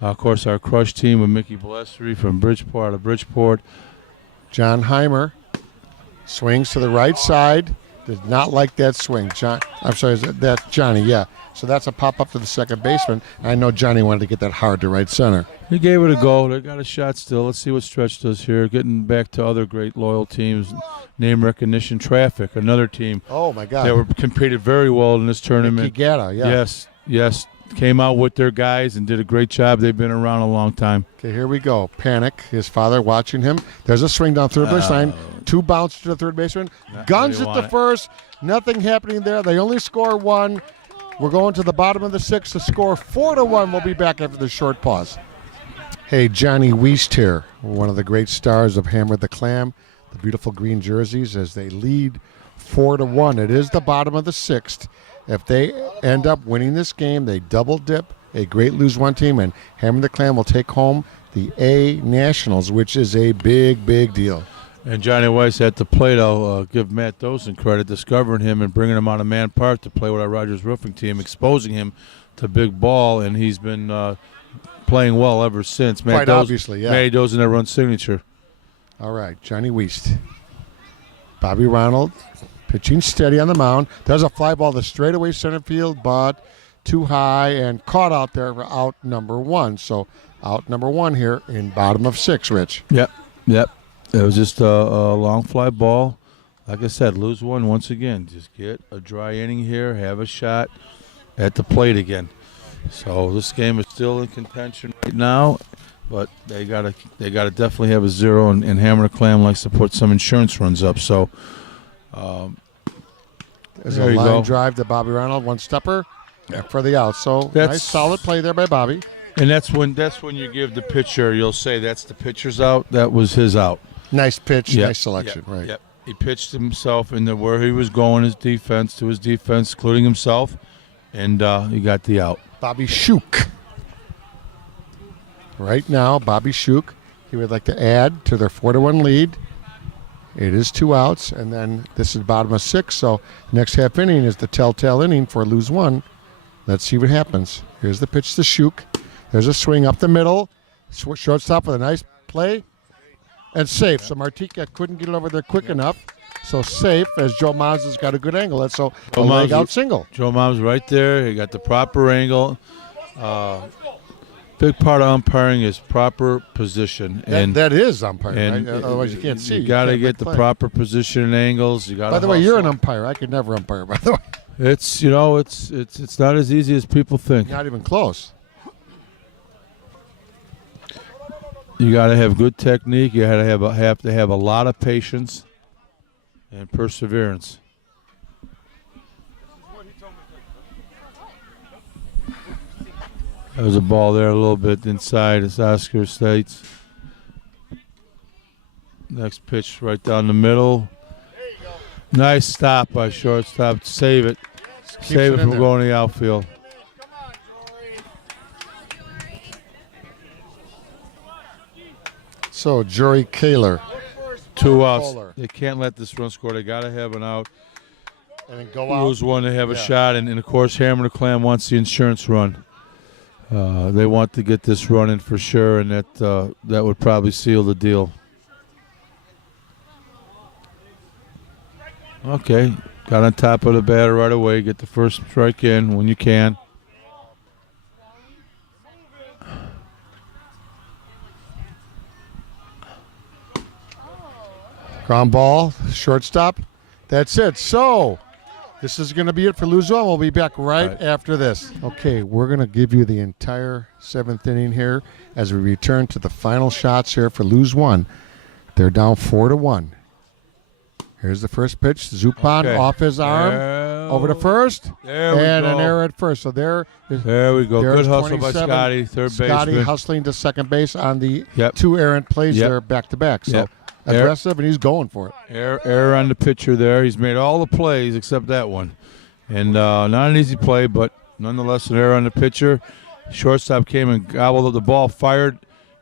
Of course, our Crush team with Mickey Blessery from Bridgeport, John Heimer swings to the right side. Did not like that swing. That's Johnny, yeah. So that's a pop-up to the second baseman. I know Johnny wanted to get that hard to right center. He gave it a go. They got a shot still. Let's see what Stretch does here. Getting back to other great loyal teams. Name recognition, Traffic, another team Oh, my God. that were competed very well in this tournament. Mickey Gatta, yeah. Yes. came out with their guys and did a great job. They've been around a long time. Okay, here we go. Panic. His father watching him. There's a swing down third base line. 2 bounce to the third baseman. Guns where you at the want it. first. Nothing happening there. They only score 1. We're going to the bottom of the 6th. The score 4-1. We'll be back after this short pause. Hey, Johnny Wiest here, one of the great stars of Hammer the Clam. The beautiful green jerseys as they lead 4-1. It is the bottom of the 6th. If they end up winning this game, they double dip a great lose one team, and Hammer the Clam will take home the A Nationals, which is a big, big deal. And Johnny Weiss at the plate, I'll give Matt Dosen credit, discovering him and bringing him out of Man Park to play with our Rogers Roofing team, exposing him to big ball, and he's been playing well ever since. Quite obviously, yeah. Matty Dosen, that run signature. All right, Johnny Wiest. Bobby Ronald pitching steady on the mound. There's a fly ball to straightaway center field, but too high and caught out there for out number 1. So out number 1 here in bottom of 6, Rich. Yep. It was just a long fly ball. Like I said, lose one once again. Just get a dry inning here, have a shot at the plate again. So this game is still in contention right now, but they gotta definitely have a 0, and Hammer the Clam likes to put some insurance runs up. So There's there a you line go. drive to Bobby Ronald, 1-stepper for the out. So That's- nice solid play there by Bobby. And that's when you give the pitcher, you'll say that's the pitcher's out. That was his out. Nice pitch, Yep, nice selection, yep, right? Yep. He pitched himself into where he was going, his defense, including himself, and he got the out. Bobby Shook. Right now, Bobby Shook, he would like to add to their 4-1 lead. It is 2 outs, and then this is bottom of 6, so next half inning is the telltale inning for lose 1. Let's see what happens. Here's the pitch to Shook. There's a swing up the middle. Shortstop with a nice play. And safe. So Martika couldn't get it over there quick enough. So safe as Joe Mons has got a good angle. That's so a leg out single. Joe Mom's right there. He got the proper angle. Big part of umpiring is proper position. That is umpiring, and right? Otherwise you can't see. You got to can't get make the play. proper position and angles. You got. By the way, you're an umpire. I could never umpire, by the way. It's it's not as easy as people think. Not even close. You got to have good technique. You have to have a lot of patience and perseverance. There was a ball there a little bit inside, as Oscar states. Next pitch right down the middle. Nice stop by shortstop. Save it. Save it it in from there. going to the outfield. So Jory Kaler. 2 outs. Bowler. They can't let this run score. They got to have an out. And then go out. Lose one, they have a Yeah. shot, and of course, Hammer the Clam wants the insurance run. They want to get this run in for sure, and that would probably seal the deal. Okay, got on top of the batter right away. Get the first strike in when you can. Ground ball, shortstop. That's it. So this is going to be it for lose one. We'll be back right after this. Okay, we're going to give you the entire 7th inning here as we return to the final shots here for lose one. They're down 4-1. Here's the first pitch. Zupan Okay. off his arm. Over to first. There we and go. an error at first. So there There we go. there's Good hustle by 27. Scotty, third Scotty baseman. hustling to second base on the Yep. 2 errant plays Yep. there back to back. So Yep. aggressive, and he's going for it. Error on the pitcher there. He's made all the plays except that one. And not an easy play, but nonetheless an error on the pitcher. Shortstop came and gobbled up the ball, fired,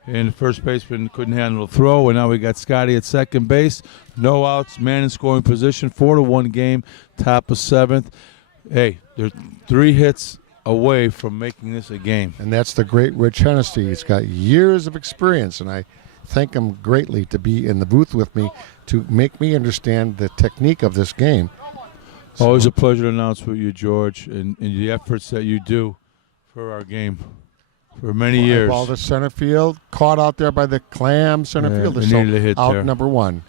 and the first baseman couldn't handle the throw. And now we got Scotty at second base. No outs, man in scoring position. 4-1 game, top of 7th. Hey, they're 3 hits away from making this a game. And that's the great Rich Hennessy. He's got years of experience, and I thank him greatly to be in the booth with me to make me understand the technique of this game. Always a pleasure to announce with you, George, and the efforts that you do for our game for many years. Ball to center field, caught out there by the Clam center Yeah, fielder. they So needed a hit out there. number 1.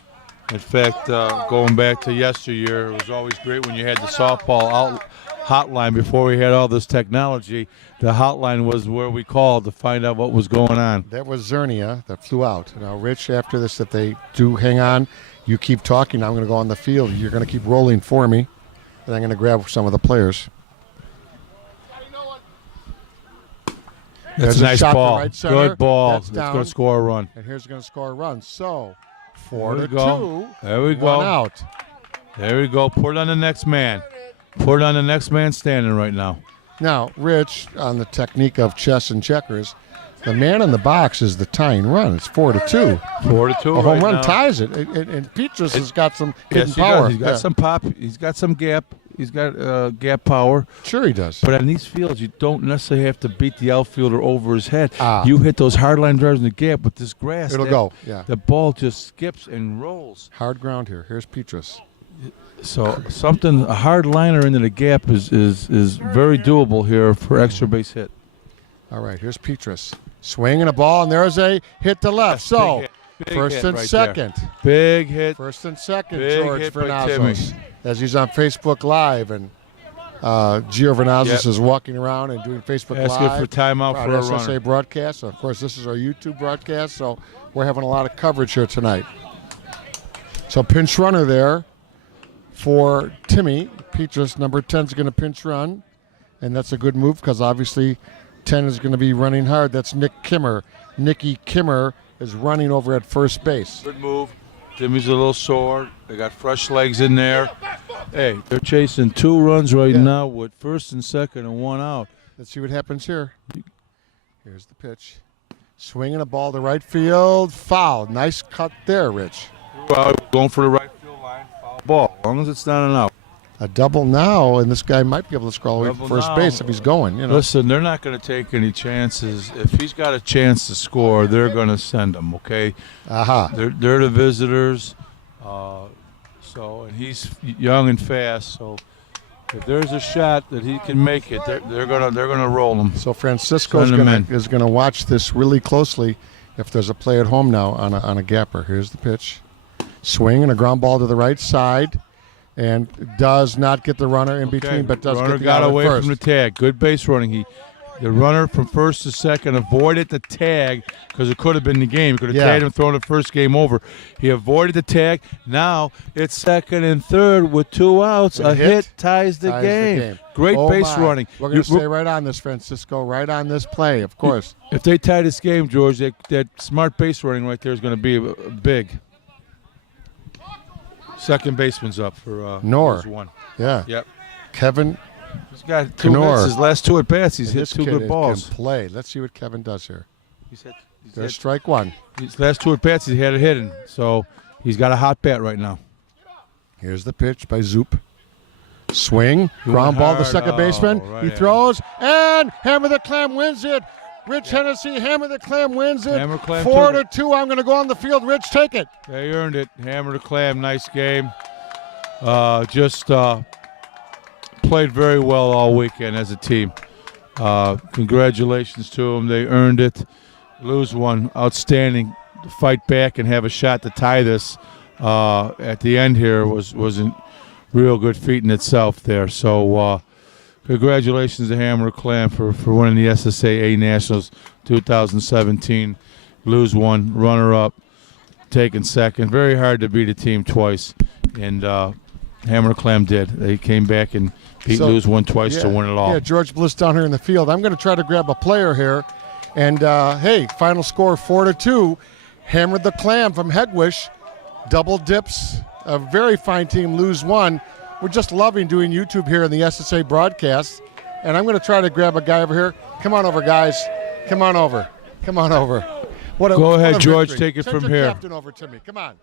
In fact, going back to yesteryear, it was always great when you had the softball hotline before we had all this technology. The hotline was where we called to find out what was going on. That was Zernia that flew out. Now, Rich, after this, if they do hang on, you keep talking. I'm going to go on the field. You're going to keep rolling for me, and I'm going to grab some of the players. That's There's a nice shot to ball. right center. Good ball. That's It's down. going to score a run. And here's going to score a run. So, 4 There to we go. 2. There we go. One out. There we go. Put it on the next man. Put it on the next man standing right now. Now, Rich, on the technique of chess and checkers, the man in the box is the tying run. It's 4 to 2. 4 to 2. A home right run now. ties it. And Petrus has got some hidden Yes, he power. does. He's got Yeah. some pop. He's got some gap. He's got gap power. Sure he does. But on these fields, you don't necessarily have to beat the outfielder over his head. Ah. You hit those hard line drives in the gap with this grass. It'll go. Yeah. The ball just skips and rolls. Hard ground here. Here's Petrus. So a hard liner into the gap is very doable here for extra base hit. All right, here's Petrus. Swinging a ball, and there's a hit to left. So, Big first hit and right second. Big hit. First and second, Big George hit by Timmy. Vernazos. As he's on Facebook Live, and Gio Vernazos Yep. is walking around and doing Facebook Asking Live. for timeout on for a SSA runner. broadcast. Of course, this is our YouTube broadcast, so we're having a lot of coverage here tonight. So pinch runner there for Timmy. Petrus, number 10, is going to pinch run, and that's a good move because obviously 10 is going to be running hard. That's Nick Kimmer. Nicky Kimmer is running over at first base. Good move. Timmy's a little sore. They got fresh legs in there. Hey, they're chasing 2 runs right Yeah. now with first and second and 1 out. Let's see what happens here. Here's the pitch. Swinging a ball to right field. Foul. Nice cut there, Rich. Well, going for the right field line. Foul ball. As long as it's not an out. A double now, and this guy might be able to scroll away from Double first now. base if he's going. You know. Listen, they're not going to take any chances. If he's got a chance to score, they're going to send him, okay? Aha. They're the visitors. And he's young and fast, so if there's a shot that he can make it, they're gonna roll him. So Francisco Send him in. is gonna watch this really closely. If there's a play at home now on a gapper, here's the pitch, swing and a ground ball to the right side, and does not get the runner in between, but does runner get the got out at away first. from the tag. Good base running. The runner from first to second avoided the tag because it could have been the game. He could have tagged him, thrown the first game over. He avoided the tag. Now it's second and third with 2 outs. A hit ties the game. Great Oh base my. running. We're going to stay right on this, Francisco, right on this play, of course. If they tie this game, George, that smart base running right there is going to be big. Second baseman's up for Knorr. 1. Yeah. Yep. Kevin. He's got 2 Knorr. hits. His last 2 at bats, he's hit This 2 kid good balls. can play. Let's see what Kevin does here. He's There's strike 1. His last 2 at bats, he had it hidden. So he's got a hot bat right now. Here's the pitch by Zoop. Swing, ground ball to hard. second baseman. Oh, right He at throws, and Hammer the Clam wins it. Rich Hennessy, Hammer the Clam wins it. Hammer Clam 4 took to 2. I'm going to go on the field. Rich, take it. They earned it. Hammer the Clam, nice game. Played very well all weekend as a team. Congratulations to them. They earned it. Lose one, outstanding. To fight back and have a shot to tie this at the end here was a real good feat in itself there. So congratulations to Hammer Clam for winning the SSAA Nationals 2017. Lose one, runner-up, taking second. Very hard to beat a team twice, and Hammer Clam did. They came back and beat Lose one twice to win it all. Yeah, George Bliss down here in the field. I'm going to try to grab a player here. And, hey, final score 4 to 2. Hammered the Clam from Hegwish. Double dips. A very fine team, Lose one. We're just loving doing YouTube here in the SSA broadcast. And I'm going to try to grab a guy over here. Come on over, guys. Come on over. Come on over. Go ahead, George. victory. Take it Send from your here. captain over to me. Come on.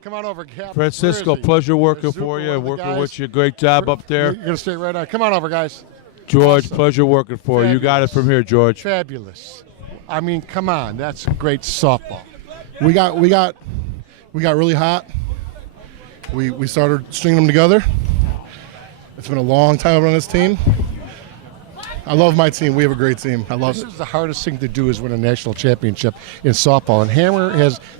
Come on over, Captain. Francisco, Where is he? pleasure working There's for Zuko, you, one of the working guys. with you. Great job up You're there. going to stay right on. Come on over, guys. George, Awesome. pleasure working for you. You got it from here, George. Fabulous. I mean, come on. That's great softball. We got really hot. We started stringing them together. It's been a long time on this team. I love my team. We have a great team. I love This it. is the hardest thing to do is win a national championship in softball. And Hammer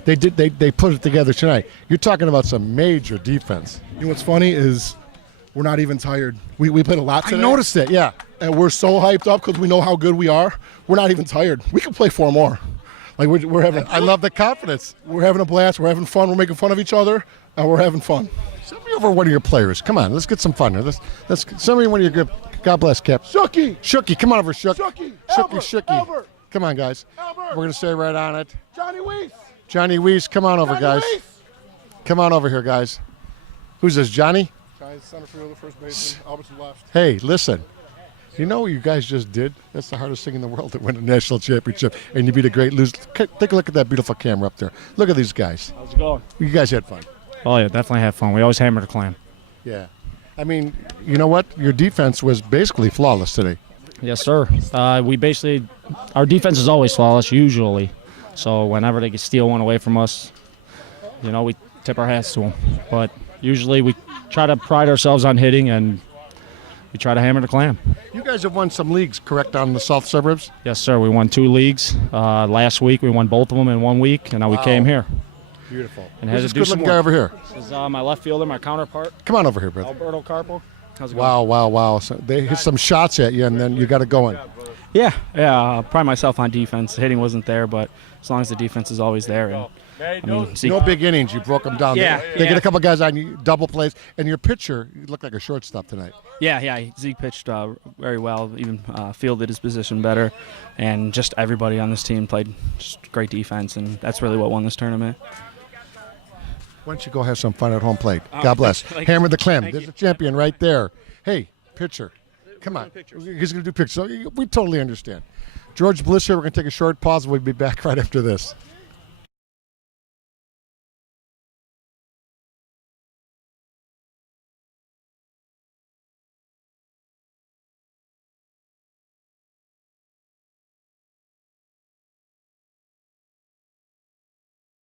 they put it together tonight. You're talking about some major defense. You know what's funny is We're not even tired. We played a lot I today. noticed it. Yeah. And we're so hyped up because we know how good we are. We're not even tired. We can play 4 more. Like we're having. I love the confidence. We're having a blast. We're having fun. We're making fun of each other, and we're having fun. Send me over one of your players. Come on, let's get some fun here. Let's send me one of your good. God bless, Cap. Shooky, Shooky, come on over, Shook. Shooky, Shooky. Albert. Come on, guys. Albert. We're gonna stay right on it. Johnny Weiss. Johnny Weiss, come on over, guys. Come on over here, guys. Who's this, Johnny? Johnny's center fielder, first baseman. Albert's left. Hey, listen. You know what you guys just did? That's the hardest thing in the world to win a national championship, and you beat a great loser. Take a look at that beautiful camera up there. Look at these guys. How's it going? You guys had fun. Oh, yeah, definitely have fun. We always hammer the clam. Yeah. I mean, you know what? Your defense was basically flawless today. Yes, sir. Our defense is always flawless, usually. So whenever they can steal one away from us, we tip our hats to them. But usually we try to pride ourselves on hitting, and we try to hammer the clam. You guys have won some leagues, correct, on the South Suburbs? Yes, sir. We won 2 leagues. Last week we won both of them in 1 week, and now we came here. Beautiful. And Who's had this to do some good-looking guy work. over here? This is my left fielder, my counterpart, Come on over here, brother. Alberto Carpo. How's it going? Wow. So they hit some shots at you, and then you got it going. Yeah, pride myself on defense. The hitting wasn't there, but as long as the defense is always there, and No big innings. You broke them down. Yeah, They get yeah. a couple guys on you, double plays, and your pitcher, you look like a shortstop tonight. yeah. Zeke pitched very well, even fielded his position better, and just everybody on this team played just great defense, and that's really what won this tournament. Why don't you go have some fun at home plate? God bless. thank Hammer the clam. Thank There's you. a champion right there. Hey, pitcher, come on. He's going to do pictures. So we totally understand. George Bliss here. We're going to take a short pause. We'll be back right after this.